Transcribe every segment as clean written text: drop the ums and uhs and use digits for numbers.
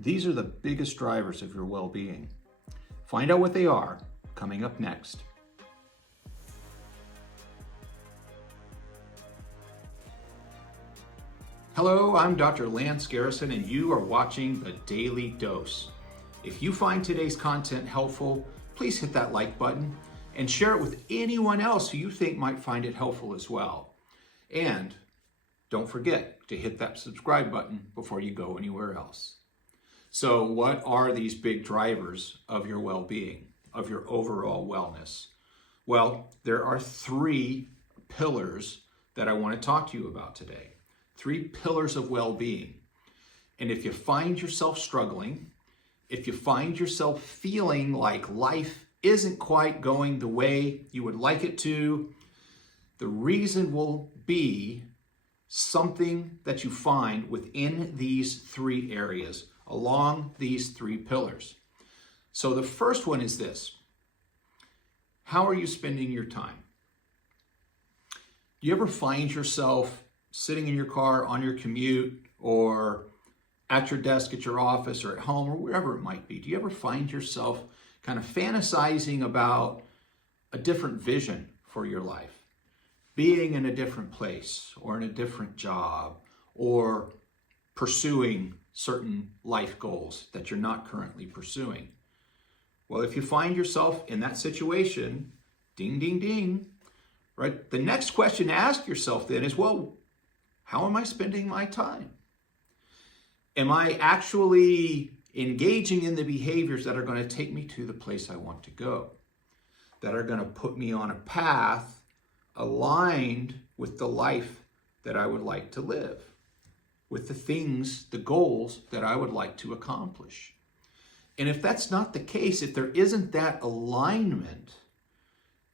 These are the biggest drivers of your well-being. Find out what they are coming up next. Hello, I'm Dr. Lance Garrison, and you are watching The Daily Dose. If you find today's content helpful, please hit that like button and share it with anyone else who you think might find it helpful as well. And don't forget to hit that subscribe button before you go anywhere else. So what are these big drivers of your well-being, of your overall wellness? Well, there are three pillars that I want to talk to you about today. Three pillars of well-being. And if you find yourself struggling, if you find yourself feeling like life isn't quite going the way you would like it to, the reason will be something that you find within these three areas, along these three pillars. So the first one is this: how are you spending your time? Do you ever find yourself sitting in your car on your commute, or at your desk at your office, or at home, or wherever it might be? Do you ever find yourself kind of fantasizing about a different vision for your life? Being in a different place, or in a different job, or pursuing certain life goals that you're not currently pursuing? Well, if you find yourself in that situation, ding, ding, ding, right? The next question to ask yourself then is, well, how am I spending my time? Am I actually engaging in the behaviors that are going to take me to the place I want to go, that are going to put me on a path aligned with the life that I would like to live, with the things, the goals that I would like to accomplish? And if that's not the case, if there isn't that alignment,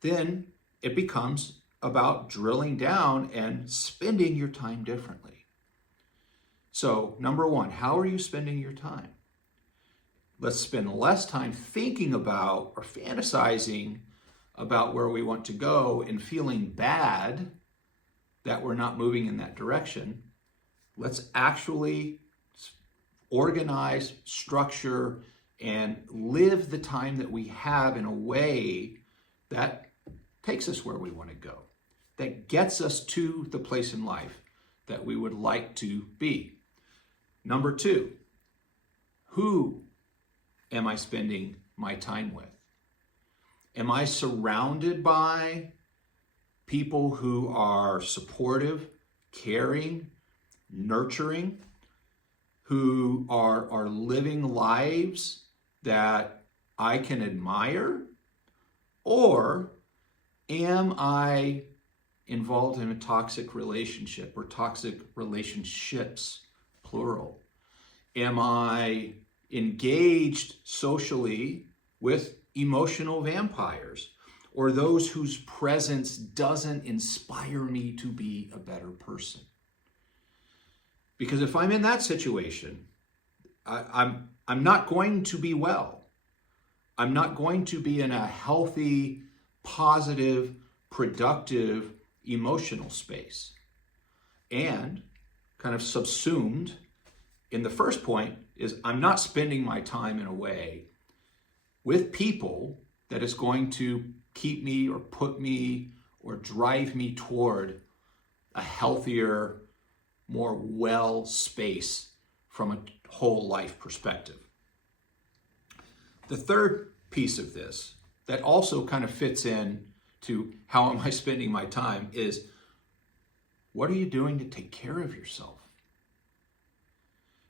then it becomes about drilling down and spending your time differently. So, number one, how are you spending your time? Let's spend less time thinking about or fantasizing about where we want to go and feeling bad that we're not moving in that direction. Let's actually organize, structure, and live the time that we have in a way that takes us where we want to go, that gets us to the place in life that we would like to be. Number two, who am I spending my time with? Am I surrounded by people who are supportive, caring, nurturing, who are living lives that I can admire? Or am I involved in a toxic relationship, or toxic relationships, plural? Am I engaged socially with emotional vampires, or those whose presence doesn't inspire me to be a better person? Because if I'm in that situation, I'm not going to be well. I'm not going to be in a healthy, positive, productive, emotional space. And kind of subsumed in the first point is, I'm not spending my time in a way with people that is going to keep me or put me or drive me toward a healthier, more well space from a whole life perspective. The third piece of this that also kind of fits in to how am I spending my time is, what are you doing to take care of yourself?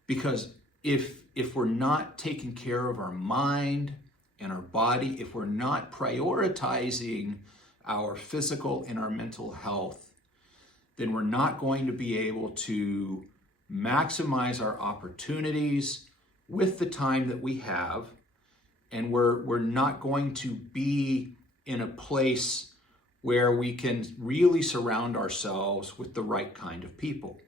Because if we're not taking care of our mind and our body, if we're not prioritizing our physical and our mental health, then we're not going to be able to maximize our opportunities with the time that we have, and we're not going to be in a place where we can really surround ourselves with the right kind of people.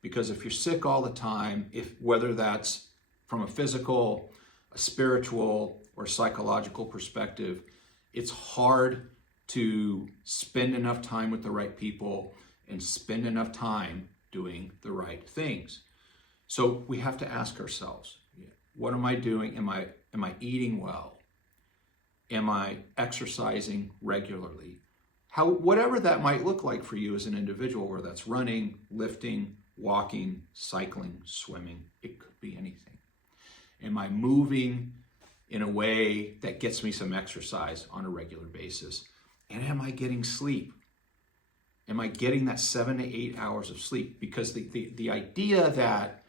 Because if you're sick all the time, whether that's from a physical, a spiritual, or psychological perspective, it's hard to spend enough time with the right people and spend enough time doing the right things. So we have to ask ourselves, What am I doing? Am I eating well? Am I exercising regularly? Whatever that might look like for you as an individual, whether that's running, lifting, walking, cycling, swimming, it could be anything. Am I moving in a way that gets me some exercise on a regular basis? And am I getting sleep? Am I getting that 7 to 8 hours of sleep? Because the idea that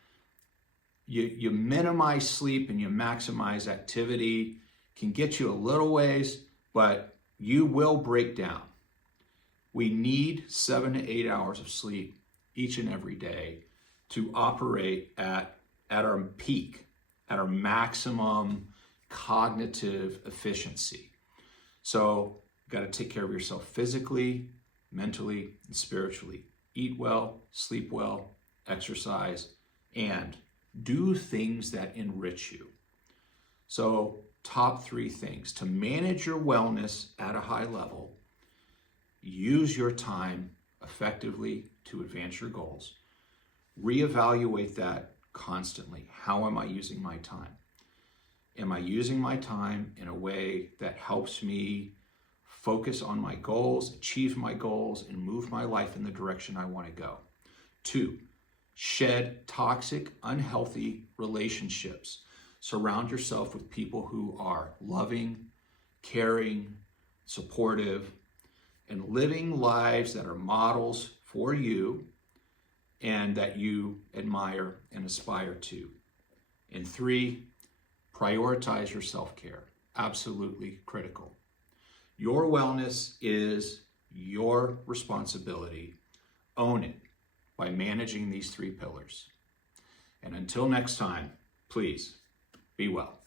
you minimize sleep and you maximize activity can get you a little ways, but you will break down. We need 7 to 8 hours of sleep each and every day to operate at our peak, at our maximum cognitive efficiency. So you got to take care of yourself physically, mentally, and spiritually. Eat well, sleep well, exercise, and do things that enrich you. So top 3 things to manage your wellness at a high level. Use your time effectively to advance your goals. Reevaluate that constantly. How am I using my time? Am I using my time in a way that helps me focus on my goals, achieve my goals, and move my life in the direction I want to go? 2, shed toxic, unhealthy relationships. Surround yourself with people who are loving, caring, supportive, and living lives that are models for you and that you admire and aspire to. And 3, prioritize your self-care. Absolutely critical. Your wellness is your responsibility. Own it by managing these 3 pillars. And until next time, please be well.